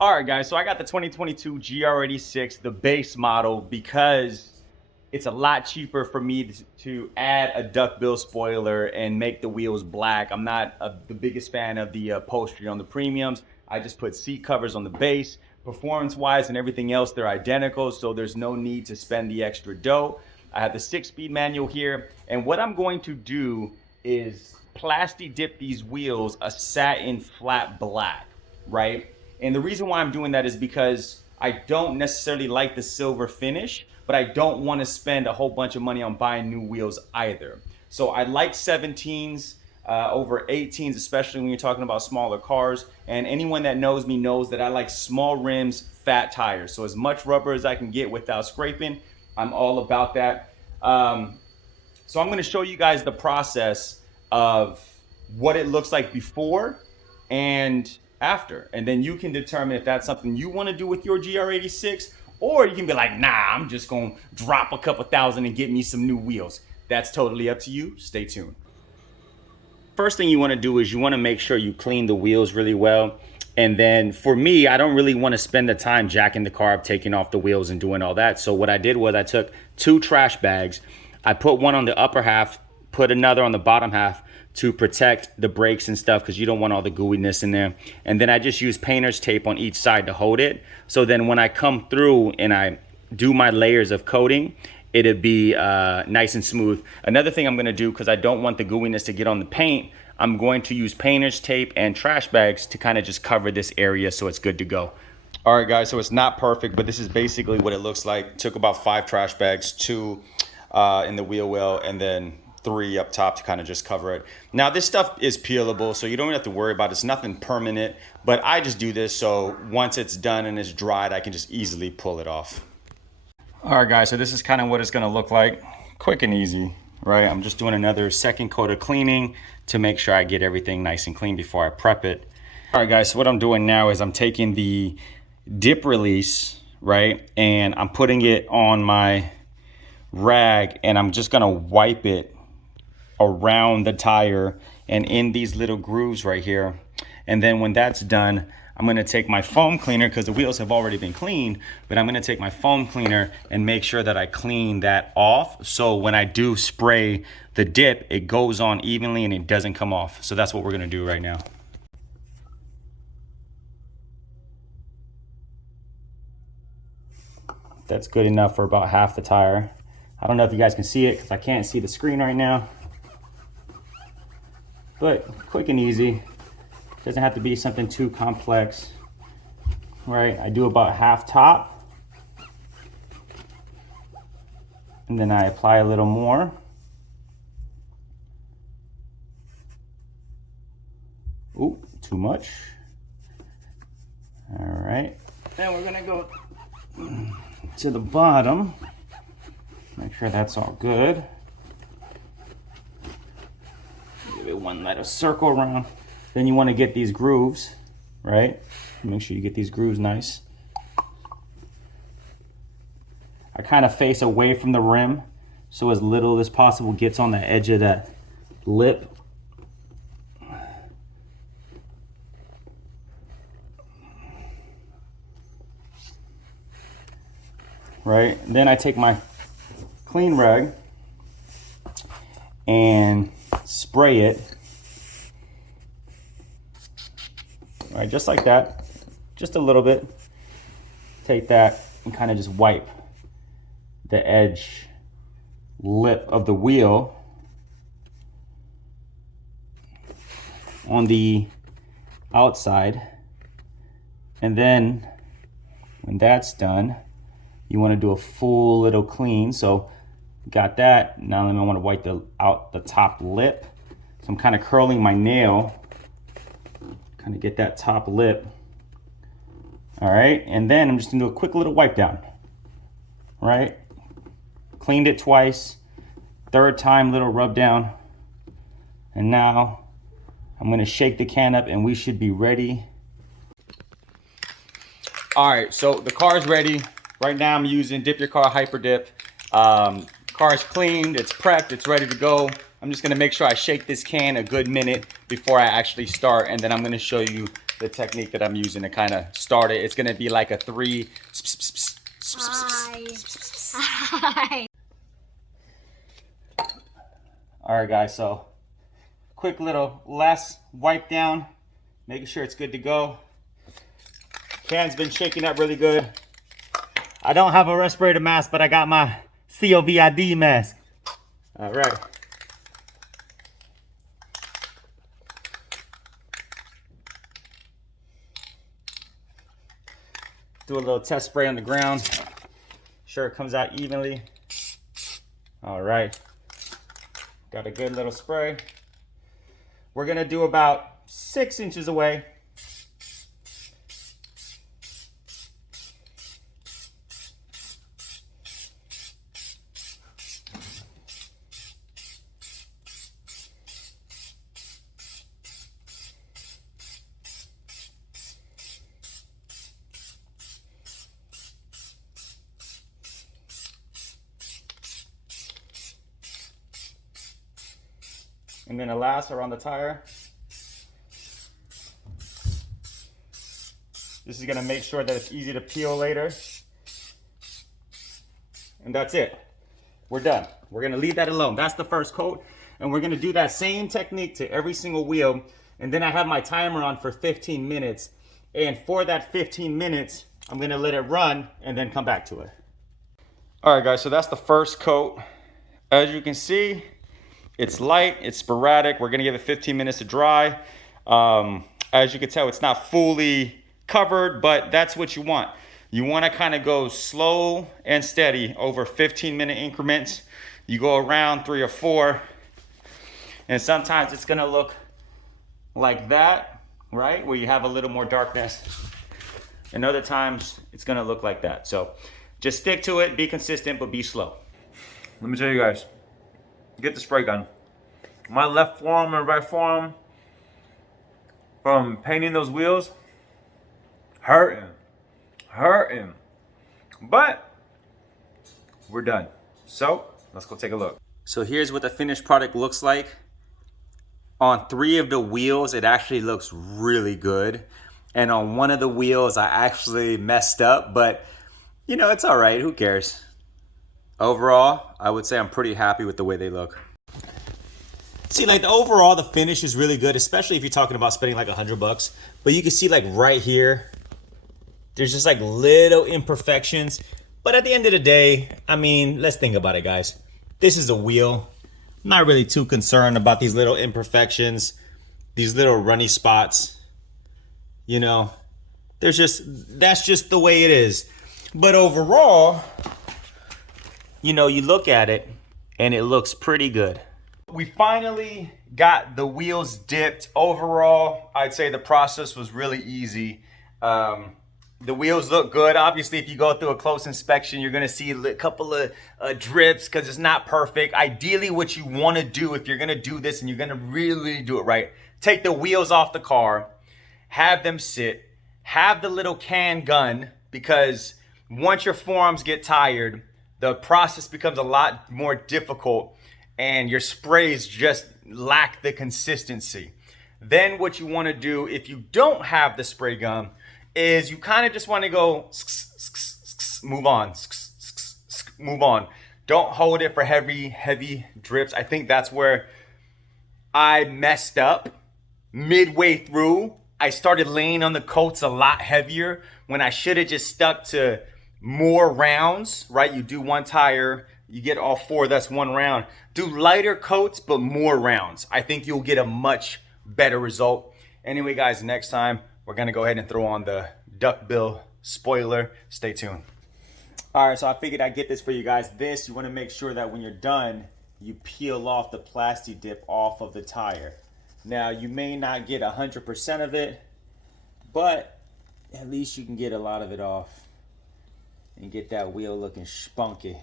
All right, guys, so I got the 2022 Gr86, the base model, because it's a lot cheaper for me to add a duckbill spoiler and make the wheels black. I'm not the biggest fan of the upholstery on the premiums. I just put seat covers on the base. Performance-wise and everything else, they're identical, so there's no need to spend the extra dough. I have the 6-speed manual here, and what I'm going to do is Plasti-Dip these wheels a satin flat black, right? And the reason why I'm doing that is because I don't necessarily like the silver finish, but I don't want to spend a whole bunch of money on buying new wheels either. So I like 17s over 18s, especially when you're talking about smaller cars. And anyone that knows me knows that I like small rims, fat tires. So as much rubber as I can get without scraping, I'm all about that. So I'm going to show you guys the process of what it looks like before and after, and then you can determine if that's something you want to do with your Gr86, or you can be like, nah, I'm just gonna drop a couple thousand and get me some new wheels. That's totally up to you. Stay tuned. First thing you want to do is you want to make sure you clean the wheels really well. And then for me, I don't really want to spend the time jacking the car up, taking off the wheels and doing all that. So what I did was I took 2 trash bags. I put one on the upper half, put another on the bottom half to protect the brakes and stuff, because you don't want all the gooiness in there. And then I just use painter's tape on each side to hold it. So then when I come through and I do my layers of coating, it'd be nice and smooth. Another thing I'm gonna do, because I don't want the gooiness to get on the paint, I'm going to use painter's tape and trash bags to kind of just cover this area so it's good to go. All right, guys, so it's not perfect, but this is basically what it looks like. Took about 5 trash bags, 2 in the wheel well, and then 3 up top to kind of just cover it. Now this stuff is peelable, so you don't have to worry about it. It's nothing permanent, but I just do this so once it's done and it's dried, I can just easily pull it off. All right, guys, so this is kind of what it's gonna look like. Quick and easy, right? I'm just doing another second coat of cleaning to make sure I get everything nice and clean before I prep it. All right, guys, so what I'm doing now is I'm taking the dip release, right? And I'm putting it on my rag, and I'm just gonna wipe it around the tire and in these little grooves right here. And then when that's done, I'm gonna take my foam cleaner, because the wheels have already been cleaned, but I'm gonna take my foam cleaner and make sure that I clean that off. So when I do spray the dip, it goes on evenly and it doesn't come off. So that's what we're gonna do right now. That's good enough for about half the tire. I don't know if you guys can see it because I can't see the screen right now. But quick and easy. Doesn't have to be something too complex, right? I do about half top, and then I apply a little more. Ooh, too much. All right, then we're gonna go to the bottom. Make sure that's all good. Give it one little circle around. Then you want to get these grooves, right? Make sure you get these grooves nice. I kind of face away from the rim so as little as possible gets on the edge of that lip. Right? And then I take my clean rag and spray it. All right, just like that, just a little bit. Take that and kind of just wipe the edge lip of the wheel on the outside. And then when that's done, you want to do a full little clean. So got that. Now then I want to wipe out the top lip. So I'm kind of curling my nail, kind of get that top lip. All right, and then I'm just gonna do a quick little wipe down. Right, cleaned it twice, third time little rub down, and now I'm gonna shake the can up and we should be ready. All right, so the car's ready. Right now I'm using Dip Your Car Hyper Dip. Car's cleaned, it's prepped, it's ready to go. I'm just gonna make sure I shake this can a good minute before I actually start, and then I'm gonna show you the technique that I'm using to kind of start it. It's gonna be like a 3. Hi. All right, guys, so quick little last wipe down, making sure it's good to go. Can's been shaking up really good. I don't have a respirator mask, but I got my COVID mask. All right. Do a little test spray on the ground. Sure it comes out evenly. All right. Got a good little spray. We're gonna do about 6 inches away. And then the last around the tire. This is gonna make sure that it's easy to peel later. And that's it. We're done. We're gonna leave that alone. That's the first coat. And we're gonna do that same technique to every single wheel. And then I have my timer on for 15 minutes. And for that 15 minutes, I'm gonna let it run and then come back to it. All right, guys, so that's the first coat. As you can see, it's light, it's sporadic. We're gonna give it 15 minutes to dry. As you can tell, it's not fully covered, but that's what you want. You wanna kind of go slow and steady over 15-minute increments. You go around 3 or 4, and sometimes it's gonna look like that, right? Where you have a little more darkness. And other times, it's gonna look like that. So just stick to it, be consistent, but be slow. Let me tell you guys, get the spray gun. My left forearm and right forearm from painting those wheels, hurting. But we're done. So let's go take a look. So here's what the finished product looks like. On 3 of the wheels, it actually looks really good. And on 1 of the wheels, I actually messed up, but you know, it's all right, who cares? Overall, I would say I'm pretty happy with the way they look. See, like overall, the finish is really good, especially if you're talking about spending like $100. But you can see like right here, there's just like little imperfections. But at the end of the day, I mean, let's think about it, guys. This is a wheel. I'm not really too concerned about these little imperfections, these little runny spots. You know, that's just the way it is. But overall, you know, you look at it and it looks pretty good. We finally got the wheels dipped. Overall, I'd say the process was really easy. The wheels look good. Obviously, if you go through a close inspection, you're gonna see a couple of drips because it's not perfect. Ideally, what you wanna do if you're gonna do this and you're gonna really do it right, take the wheels off the car, have them sit, have the little can gun, because once your forearms get tired, the process becomes a lot more difficult and your sprays just lack the consistency. Then what you wanna do if you don't have the spray gun is you kind of just wanna go move on, move on. Don't hold it for heavy drips. I think that's where I messed up. Midway through, I started laying on the coats a lot heavier when I should have just stuck to more rounds, right? You do 1 tire, you get all 4, that's 1 round. Do lighter coats, but more rounds. I think you'll get a much better result. Anyway, guys, next time, we're gonna go ahead and throw on the Duckbill spoiler. Stay tuned. All right, so I figured I'd get this for you guys. This, you wanna make sure that when you're done, you peel off the Plasti-Dip off of the tire. Now, you may not get 100% of it, but at least you can get a lot of it off and get that wheel looking spunky.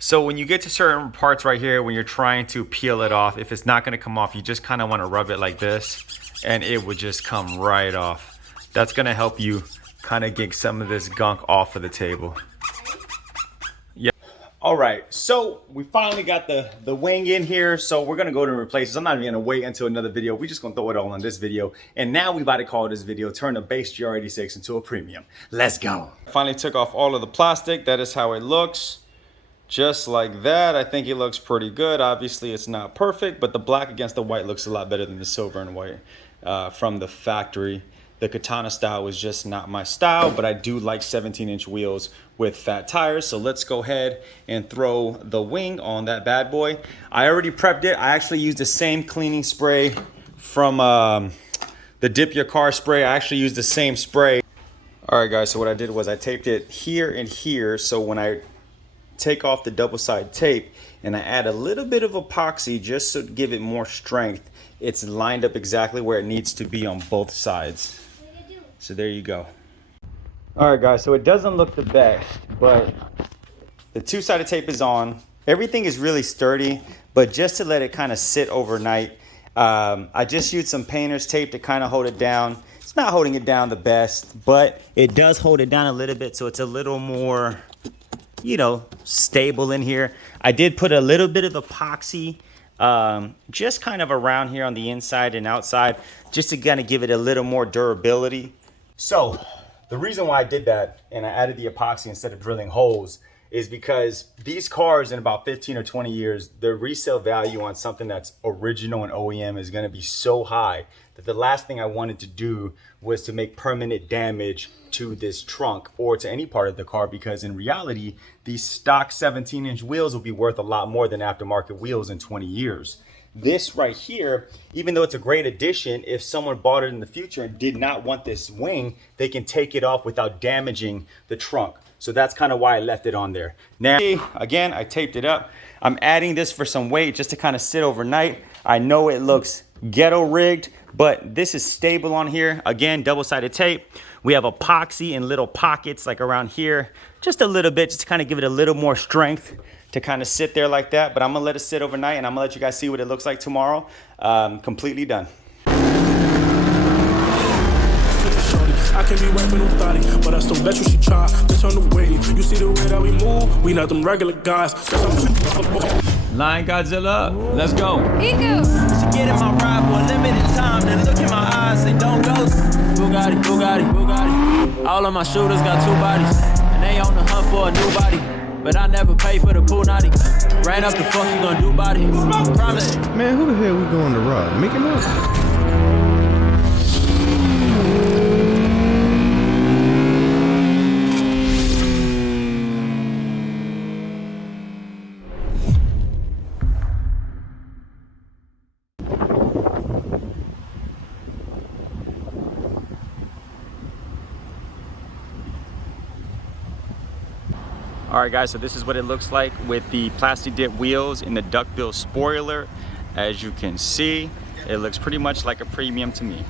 So when you get to certain parts right here, when you're trying to peel it off, if it's not gonna come off, you just kind of want to rub it like this and it would just come right off. That's gonna help you kind of get some of this gunk off of the table. Yeah. All right, so we finally got the wing in here, so we're gonna go to replace this. I'm not even gonna wait until another video. We're just gonna throw it all on this video. And now we about to call this video turn a base GR86 into a premium. Let's go. Finally took off all of the plastic. That is how it looks. Just like that. I think it looks pretty good. Obviously it's not perfect, but the black against the white looks a lot better than the silver and white from the factory. The Katana style was just not my style, but I do like 17-inch wheels with fat tires. So let's go ahead and throw the wing on that bad boy. I already prepped it. I actually used the same cleaning spray from the Dip Your Car spray. I actually used the same spray. All right guys, so what I did was I taped it here and here. So when I take off the double side tape and I add a little bit of epoxy just to give it more strength, it's lined up exactly where it needs to be on both sides. So there you go. All right guys, so it doesn't look the best, but the two-sided tape is on. Everything is really sturdy, but just to let it kind of sit overnight, I just used some painter's tape to kind of hold it down. It's not holding it down the best, but it does hold it down a little bit, so it's a little more, you know, stable in here. I did put a little bit of epoxy just kind of around here on the inside and outside, just to kind of give it a little more durability. So the reason why I did that and I added the epoxy instead of drilling holes is because these cars in about 15 or 20 years, their resale value on something that's original and OEM is going to be so high that the last thing I wanted to do was to make permanent damage to this trunk or to any part of the car, because in reality, these stock 17-inch wheels will be worth a lot more than aftermarket wheels in 20 years. This right here, even though it's a great addition, if someone bought it in the future and did not want this wing, they can take it off without damaging the trunk. So that's kind of why I left it on there. Now, again, I taped it up. I'm adding this for some weight just to kind of sit overnight. I know it looks ghetto rigged, but this is stable on here. Again, double-sided tape. We have epoxy in little pockets like around here, just a little bit, just to kind of give it a little more strength to kind of sit there like that. But I'm gonna let it sit overnight and I'm gonna let you guys see what it looks like tomorrow. Completely done. I can be right for nobody, but I still bet you she try to turn the way. You see the way that we move, we not them regular guys. Lion Godzilla, let's go. Ego. To get in my ride for a limited time, then look in my eyes, say don't go. Bugatti, Bugatti, Bugatti. All of my shooters got two bodies, and they on the hunt for a new body. But I never pay for the pool naughty. Ran up the fuck, you gon' do body. Promise. Man, who the hell we going to rob? Mickey Mouse? All right guys, so this is what it looks like with the Plasti-Dip wheels in the Duckbill spoiler. As you can see, it looks pretty much like a premium to me.